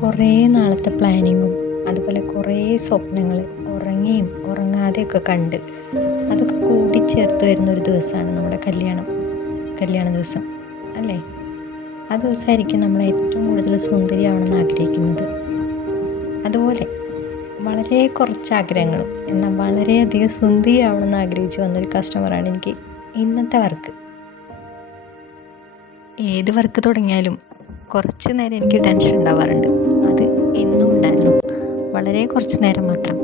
കുറേ നാളത്തെ പ്ലാനിങ്ങും അതുപോലെ കുറേ സ്വപ്നങ്ങൾ ഉറങ്ങിയും ഉറങ്ങാതെയൊക്കെ കണ്ട് അതൊക്കെ കൂട്ടിച്ചേർത്ത് വരുന്നൊരു ദിവസമാണ് നമ്മുടെ കല്യാണ ദിവസം അല്ലേ? ആ ദിവസമായിരിക്കും നമ്മൾ ഏറ്റവും കൂടുതൽ സുന്ദരിയാവണമെന്ന് ആഗ്രഹിക്കുന്നത്. അതുപോലെ വളരെ കുറച്ച് ആഗ്രഹങ്ങളും എന്നാൽ വളരെയധികം സുന്ദരിയാവണമെന്ന് ആഗ്രഹിച്ച് വന്നൊരു കസ്റ്റമറാണ് എനിക്ക് ഇന്നത്തെ വർക്ക്. ഏത് വർക്ക് തുടങ്ങിയാലും കുറച്ച് നേരം എനിക്ക് ടെൻഷൻ ഉണ്ടാവാറുണ്ട്. അത് ഇന്നും ഉണ്ടായിരുന്നു, വളരെ കുറച്ച് നേരം മാത്രം.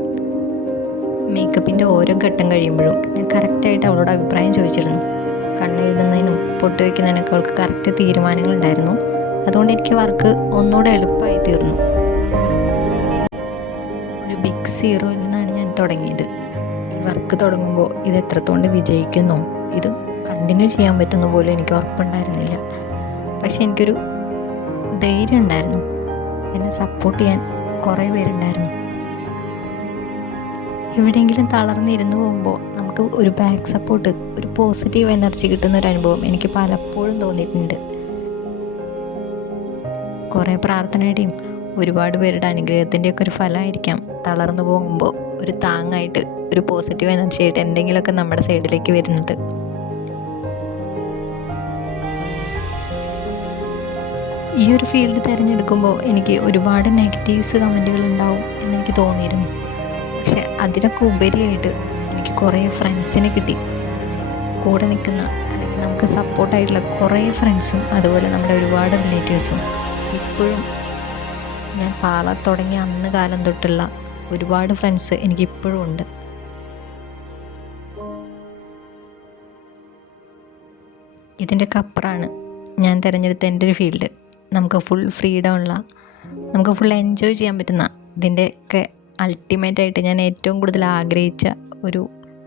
മേക്കപ്പിൻ്റെ ഓരോ ഘട്ടം കഴിയുമ്പോഴും ഞാൻ കറക്റ്റായിട്ട് അവളോട് അഭിപ്രായം ചോദിച്ചിരുന്നു. കണ്ണെഴുതുന്നതിനും പൊട്ട് വയ്ക്കുന്നതിനൊക്കെ അവൾക്ക് കറക്റ്റ് തീരുമാനങ്ങളുണ്ടായിരുന്നു. അതുകൊണ്ട് എനിക്ക് വർക്ക് ഒന്നുകൂടെ എളുപ്പമായി തീർന്നു. ഒരു ബിഗ് സീറോയിൽ നിന്നാണ് ഞാൻ തുടങ്ങിയത്. ഈ വർക്ക് തുടങ്ങുമ്പോൾ ഇത് എത്രത്തോണ്ട് വിജയിക്കുന്നു, ഇത് കണ്ടിന്യൂ ചെയ്യാൻ പറ്റുന്ന പോലും എനിക്ക് ഉറപ്പുണ്ടായിരുന്നില്ല. പക്ഷെ എനിക്കൊരു ധൈര്യം ഉണ്ടായിരുന്നു. എന്നെ സപ്പോർട്ട് ചെയ്യാൻ കുറേ പേരുണ്ടായിരുന്നു. എവിടെയെങ്കിലും തളർന്നിരുന്ന് പോകുമ്പോൾ നമുക്ക് ഒരു ബാക്ക് സപ്പോർട്ട്, ഒരു പോസിറ്റീവ് എനർജി കിട്ടുന്നൊരു അനുഭവം എനിക്ക് പലപ്പോഴും തോന്നിയിട്ടുണ്ട്. കുറേ പ്രാർത്ഥനയുടെയും ഒരുപാട് പേരുടെ അനുഗ്രഹത്തിൻ്റെയൊക്കെ ഒരു ഫലമായിരിക്കാം തളർന്നു പോകുമ്പോൾ ഒരു താങ്ങായിട്ട്, ഒരു പോസിറ്റീവ് എനർജി ആയിട്ട് എന്തെങ്കിലുമൊക്കെ നമ്മുടെ സൈഡിലേക്ക് വരുന്നത്. ഈ ഒരു ഫീൽഡ് തിരഞ്ഞെടുക്കുമ്പോൾ എനിക്ക് ഒരുപാട് നെഗറ്റീവ്സ് കമൻറ്റുകൾ ഉണ്ടാവും എന്നെനിക്ക് തോന്നിയിരുന്നു. പക്ഷെ അതിനൊക്കെ ഉപരിയായിട്ട് എനിക്ക് കുറേ ഫ്രണ്ട്സിനെ കിട്ടി. കൂടെ നിൽക്കുന്ന അല്ലെങ്കിൽ നമുക്ക് സപ്പോർട്ടായിട്ടുള്ള കുറേ ഫ്രണ്ട്സും അതുപോലെ നമ്മുടെ ഒരുപാട് റിലേറ്റീവ്സും ഇപ്പോഴും ഞാൻ പാർലർ തുടങ്ങിയ അന്ന് കാലം തൊട്ടുള്ള ഒരുപാട് ഫ്രണ്ട്സ് എനിക്കിപ്പോഴും ഉണ്ട്. ഇതിൻ്റെയൊക്കെ അപ്പുറമാണ് ഞാൻ തിരഞ്ഞെടുത്ത എൻ്റെ ഒരു ഫീൽഡ്. നമുക്ക് ഫുൾ ഫ്രീഡം ഉള്ള, നമുക്ക് ഫുൾ എൻജോയ് ചെയ്യാൻ പറ്റുന്ന, ഇതിൻ്റെയൊക്കെ അൾട്ടിമേറ്റായിട്ട് ഞാൻ ഏറ്റവും കൂടുതൽ ആഗ്രഹിച്ച ഒരു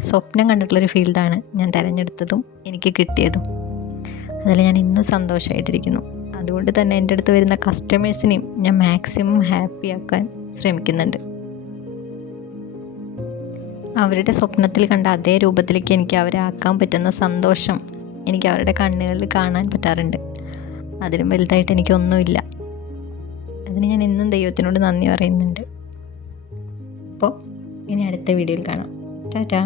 സ്വപ്നം കണ്ടിട്ടുള്ളൊരു ഫീൽഡാണ് ഞാൻ തിരഞ്ഞെടുത്തതും എനിക്ക് കിട്ടിയതും. അതിൽ ഞാൻ ഇന്നും സന്തോഷമായിട്ടിരിക്കുന്നു. അതുകൊണ്ട് തന്നെ എൻ്റെ അടുത്ത് വരുന്ന കസ്റ്റമേഴ്സിനെയും ഞാൻ മാക്സിമം ഹാപ്പി ആക്കാൻ ശ്രമിക്കുന്നുണ്ട്. അവരുടെ സ്വപ്നത്തിൽ കണ്ട അതേ രൂപത്തിലേക്ക് എനിക്ക് അവരെ ആക്കാൻ പറ്റുന്ന സന്തോഷം എനിക്ക് അവരുടെ കണ്ണുകളിൽ കാണാൻ പറ്റാറുണ്ട്. അതിലും വലുതായിട്ട് എനിക്കൊന്നുമില്ല. അതിന് ഞാൻ ഇന്നും ദൈവത്തിനോട് നന്ദി പറയുന്നുണ്ട്. അപ്പോൾ ഇനി അടുത്ത വീഡിയോയിൽ കാണാം. ടാറ്റാ.